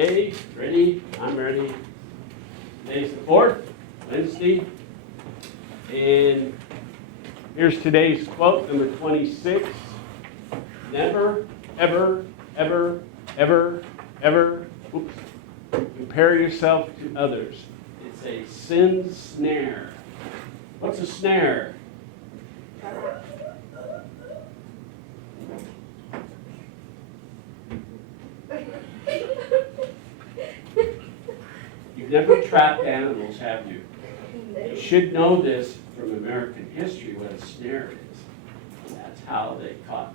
Okay, ready? I'm ready. Today's the 4th, Wednesday. And here's today's quote, number 26. Never, ever, ever, ever, ever, compare yourself to others. It's a sin snare. What's a snare? You've never trapped animals, have you? You should know this from American history, what a snare is. That's how they caught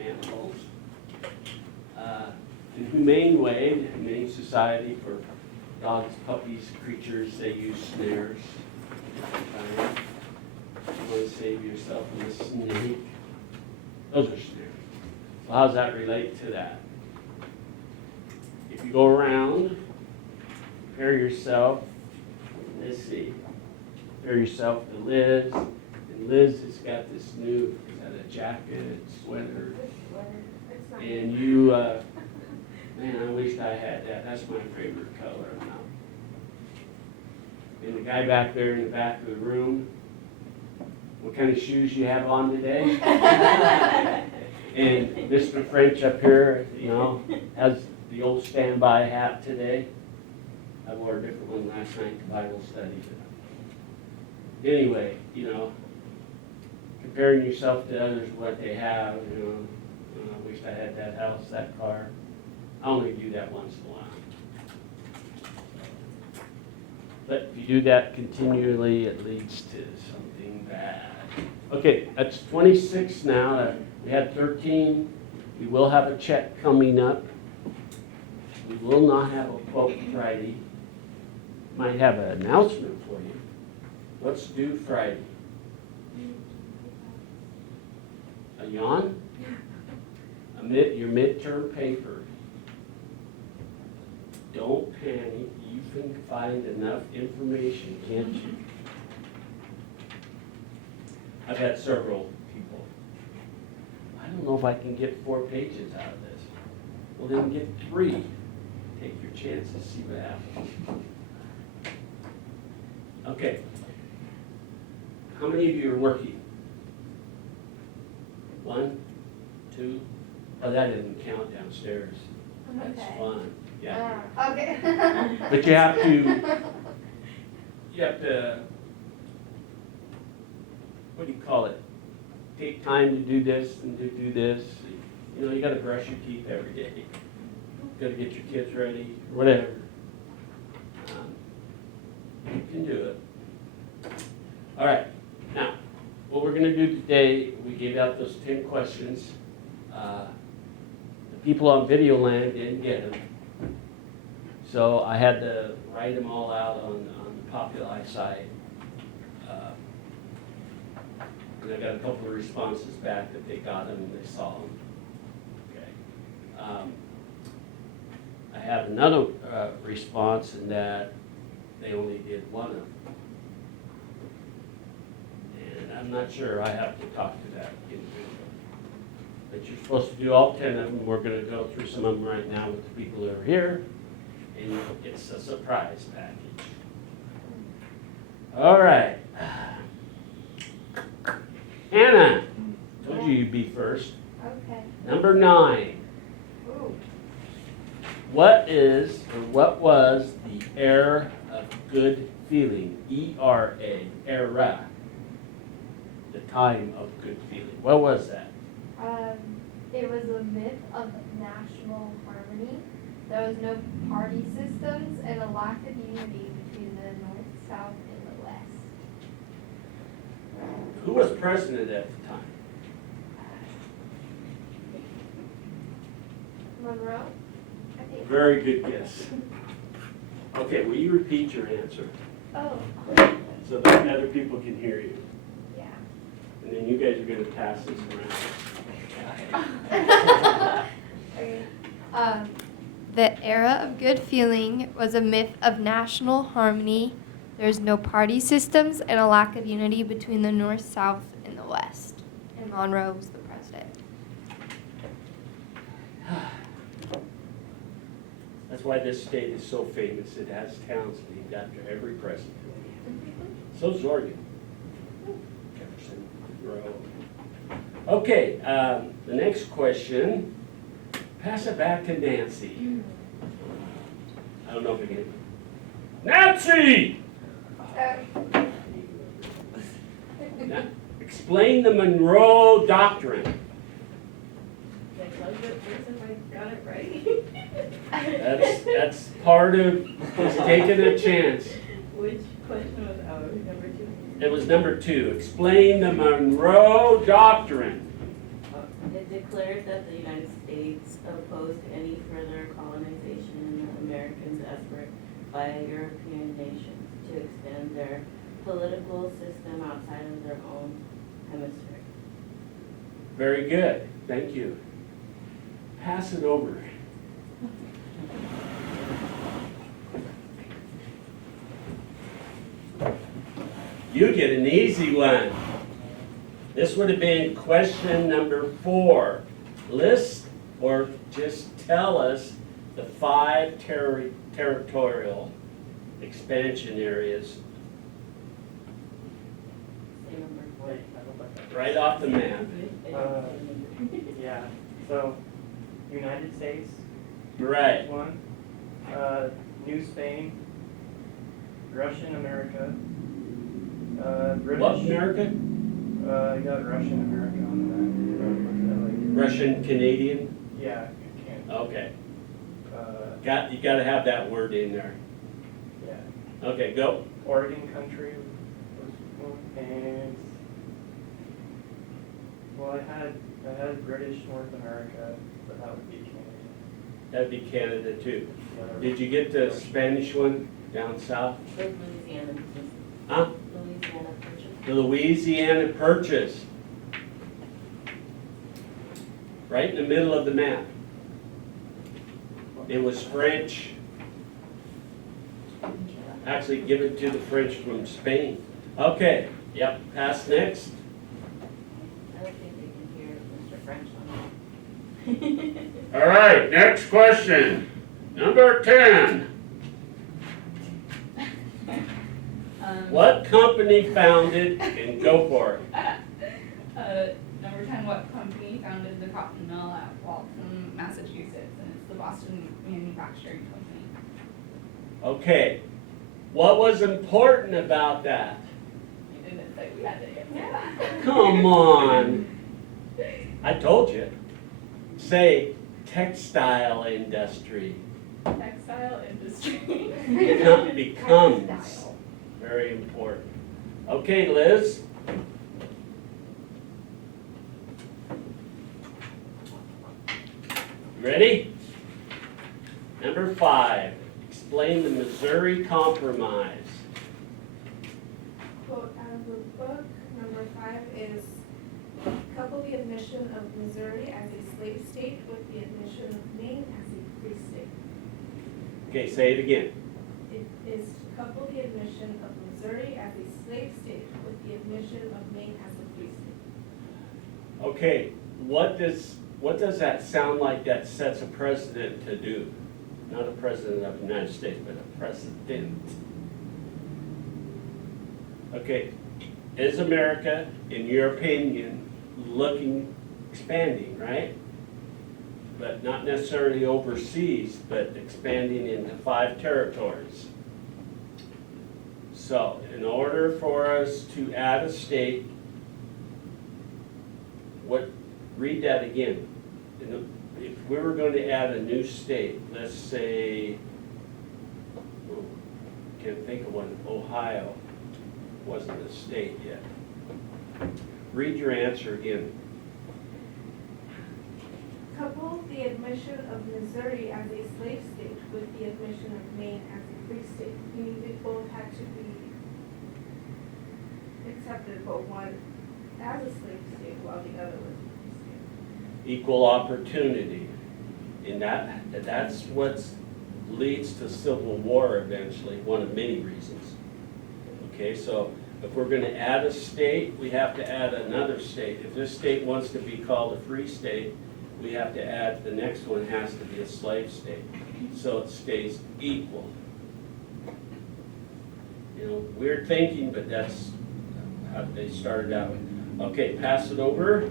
animals. In a humane way, the Humane Society for dogs, puppies, creatures, they use snares. You want to save yourself from a snake. Those are snares. So how does that relate to that? If you go around, compare yourself, let's see, compare yourself to Liz, and Liz has got this new, is that a jacket, sweater, and you, man, I wish I had that, that's my favorite color now. And the guy back there in the back of the room, what kind of shoes you have on today? And Mr. French up here, you know, has the old standby hat today. I wore a different one last night to Bible study. Anyway, you know, comparing yourself to others, what they have, you know, I wish I had that house, that car. I only do that once in a while. But if you do that continually, it leads to something bad. Okay, that's 26 now. We had 13. We will have a check coming up. We will not have a quote Friday. Might have an announcement for you. What's due Friday? A yawn? Your midterm paper. Don't panic. You can find enough information, can't you? I've had several people. I don't know if I can get 4 pages out of this. Well, then get 3. Take your chances, see what happens. Okay. How many of you are working? 1, 2. Oh, that didn't count downstairs. That's fun. Yeah. Okay. But you have to, what do you call it? Take time to do this and to do this. You know, you got to brush your teeth every day. Got to get your kids ready, whatever. You can do it. All right. Now, what we're going to do today, we gave out those 10 questions. The people on Videoland didn't get them. So I had to write them all out on the Populi site. And I got a couple of responses back that they got them and they saw them. Okay. I have another response in that they only did 1 of them. And I'm not sure, I have to talk to that individual. But you're supposed to do all 10 of them. We're going to go through some of them right now with the people that are here. And it's a surprise package. All right. Hannah, told you you'd be first. Okay. Number 9. Ooh. What was the era of good feeling? E-R-A, era. The time of good feeling. What was that? It was a myth of national harmony. There was no party systems and a lack of unity between the North, South, and the West. Who was president at the time? Monroe? I think. Very good guess. Okay, will you repeat your answer Oh. so that other people can hear you? Yeah. And then you guys are going to pass this around. Okay. The era of good feeling was a myth of national harmony. There's no party systems and a lack of unity between the North, South, and the West. And Monroe was the president. That's why this state is so famous. It has towns named after every president. So's Oregon. Jefferson, Monroe. Okay, the next question. Pass it back to Nancy. I don't know if I can. Nancy! Now, explain the Monroe Doctrine. Like, let's go first if I got it right. That's part of just taking a chance. Which question was number 2? It was number 2. Explain the Monroe Doctrine. It declared that the United States opposed any further colonization of Americans' effort by European nations to extend their political system outside of their own hemisphere. Very good. Thank you. Pass it over. You get an easy one. This would have been question number 4. List or just tell us the 5 territorial expansion areas Say number 4. Wait, I hope I got it. right off the map. Yeah, so United States, Right. one, New Spain, Russian America, British. What America? You got Russian America on that. Russian Canadian? Yeah, you can. Okay. Uh, You gotta have that word in there. yeah, Okay, go. Oregon country was one, and well, I had British North America, but that would be Canadian. That'd be Canada too. The other- Did you get the Spanish one down south? With Louisiana, Huh? Louisiana Purchase. The Louisiana Purchase. Right in the middle of the map. It was French. Actually, give it to the French from Spain. Okay, yep, pass next. I don't think they can hear Mr. French on that. All right, next question. Number 10. What company founded, and go for it. Number 10, what company founded the cotton mill at Waltham, Massachusetts? And it's the Boston Manufacturing Company. Okay, what was important about that? You didn't say we had to answer. Come on. I told you. Say textile industry. Textile industry. Becomes very important. Okay, Liz. Ready? Number 5. Explain the Missouri Compromise. Quote out of the book, number 5 is, couple the admission of Missouri as a slave state with the admission of Maine as a free state. Okay, say it again. It is couple the admission of Missouri as a slave state with the admission of Maine as a free state. Okay, what does that sound like that sets a precedent to do? Not a president of the United States, but a precedent. Okay, is America, in your opinion, expanding, right? But not necessarily overseas, but expanding into 5 territories. So, in order for us to add a state, read that again. If we were going to add a new state, let's say, can't think of one, Ohio wasn't a state yet. Read your answer again. Couple the admission of Missouri as a slave state with the admission of Maine as a free state. Meaning they both had to be accepted, but one as a slave state while the other was a free state. Equal opportunity. And that's what leads to civil war eventually, one of many reasons. Okay, so if we're going to add a state, we have to add another state. If this state wants to be called a free state, we have to add, the next one has to be a slave state. so it stays equal. You know, weird thinking, but that's how they started out. Okay, pass it over.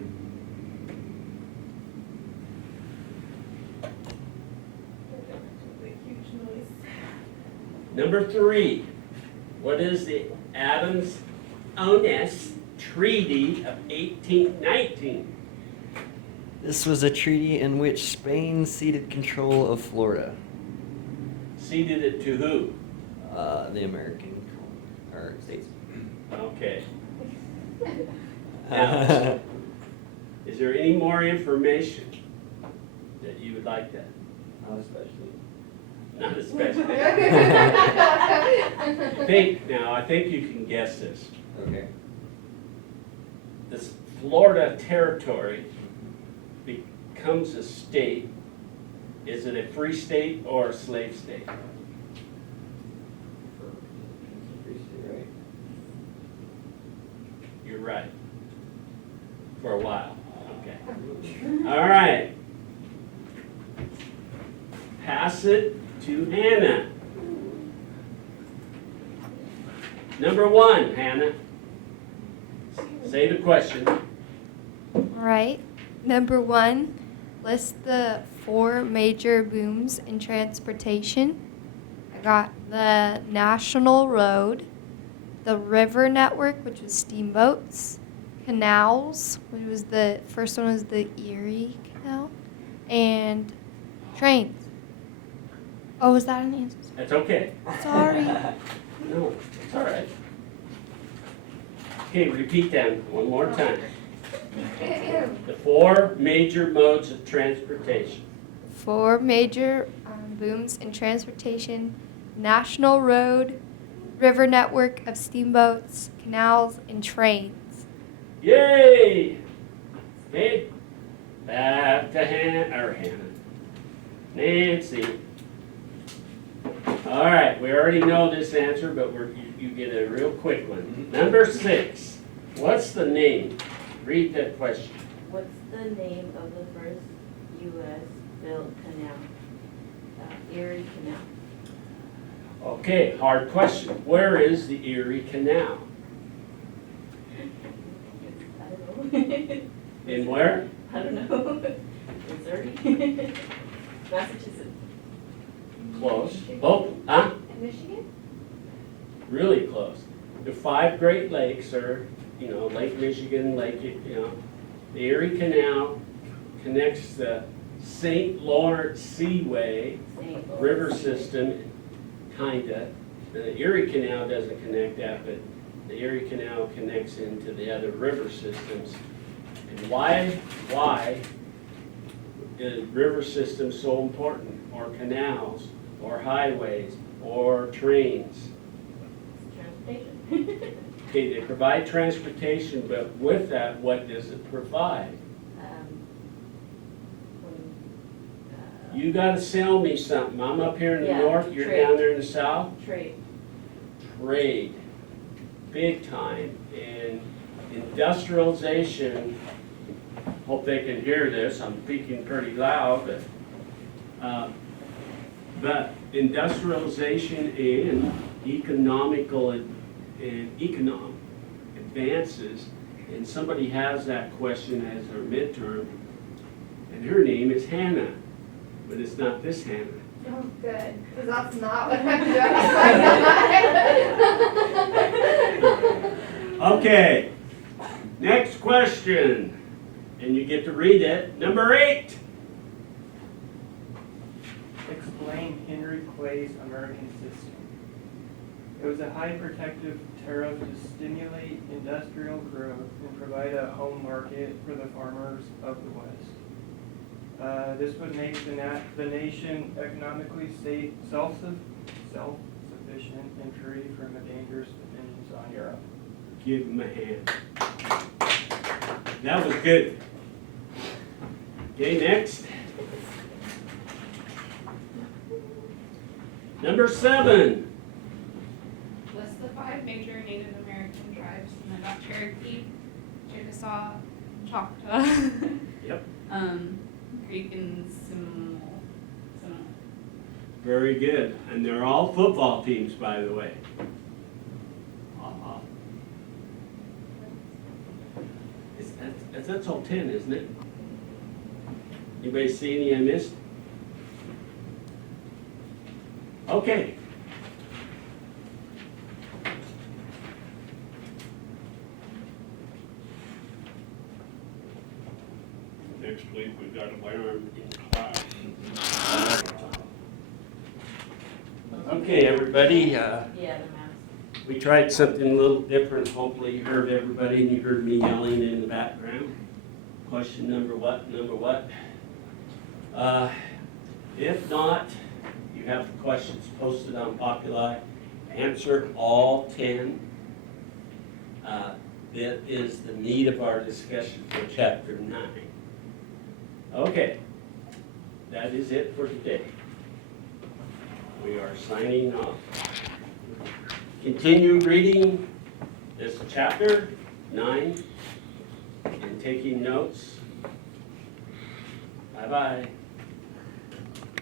The huge noise. Number 3, what is the Adams-Onis Treaty of 1819? This was a treaty in which Spain ceded control of Florida. Ceded it to who? The American or states. Okay. Now, is there any more information that you would like to? Not especially. Not especially. I think you can guess this. Okay. This Florida territory becomes a state. Is it a free state or a slave state? Right. You're right. For a while. Okay. All right. Pass it to Hannah. Number 1, Hannah. Say the question. Right. Number 1, list the 4 major booms in transportation. I got the National Road, the river network, which was steamboats, canals, which was the first one was the Erie Canal, and trains. Oh, was that an answer? That's okay. Sorry. No, it's all right. Okay, repeat them one more time. The 4 major modes of transportation. 4 major booms in transportation: National Road, river network of steamboats, canals, and trains. Yay! Okay, back to Hannah. Nancy. All right, we already know this answer, but you get a real quick one. Number 6, what's the name? Read that question. What's the name of the first U.S. built canal? Erie Canal. Okay, hard question. Where is the Erie Canal? I don't know. In where? I don't know. Missouri? Massachusetts. Close. Both, huh? In Michigan? Really close. The 5 Great Lakes are, Lake Michigan, the Erie Canal connects the St. Lawrence Seaway St. Louis. river system, kinda. The Erie Canal doesn't connect that, but the Erie Canal connects into the other river systems. And why is river systems so important, or canals, or highways, or trains? Transportation. Okay, they provide transportation, but with that, what does it provide? You gotta sell me something. I'm up here in the Yeah, north, you're trade. down there in the south. Trade. Trade, big time. And industrialization, hope they can hear this, I'm speaking pretty loud, but industrialization and economic advances, and somebody has that question as their midterm, and her name is Hannah, but it's not this Hannah. Oh, good, because that's not what I'm doing. Okay, next question, and you get to read it. Number 8. Explain Henry Clay's American system. It was a high protective tariff to stimulate industrial growth and provide a home market for the farmers of the West. This would make the nation economically self-sufficient and free from the dangerous dependence on Europe. Give him a hand. That was good. Okay, next. Number 7. List the 5 major Native American tribes, and I got Cherokee, Chickasaw, Choctaw, Yep. Creek, and Seminole. Very good. And they're all football teams, by the way. That's all 10, isn't it? Anybody see any I missed? Okay. Next week, we've got a learn in class. Okay, everybody. Yeah, the math. We tried something a little different. Hopefully you heard everybody and you heard me yelling in the background. Question number what? If not, you have the questions posted on Populi. Answer all 10. That is the need of our discussion for chapter 9. Okay, that is it for today. We are signing off. Continue reading this chapter 9 and taking notes. Bye-bye.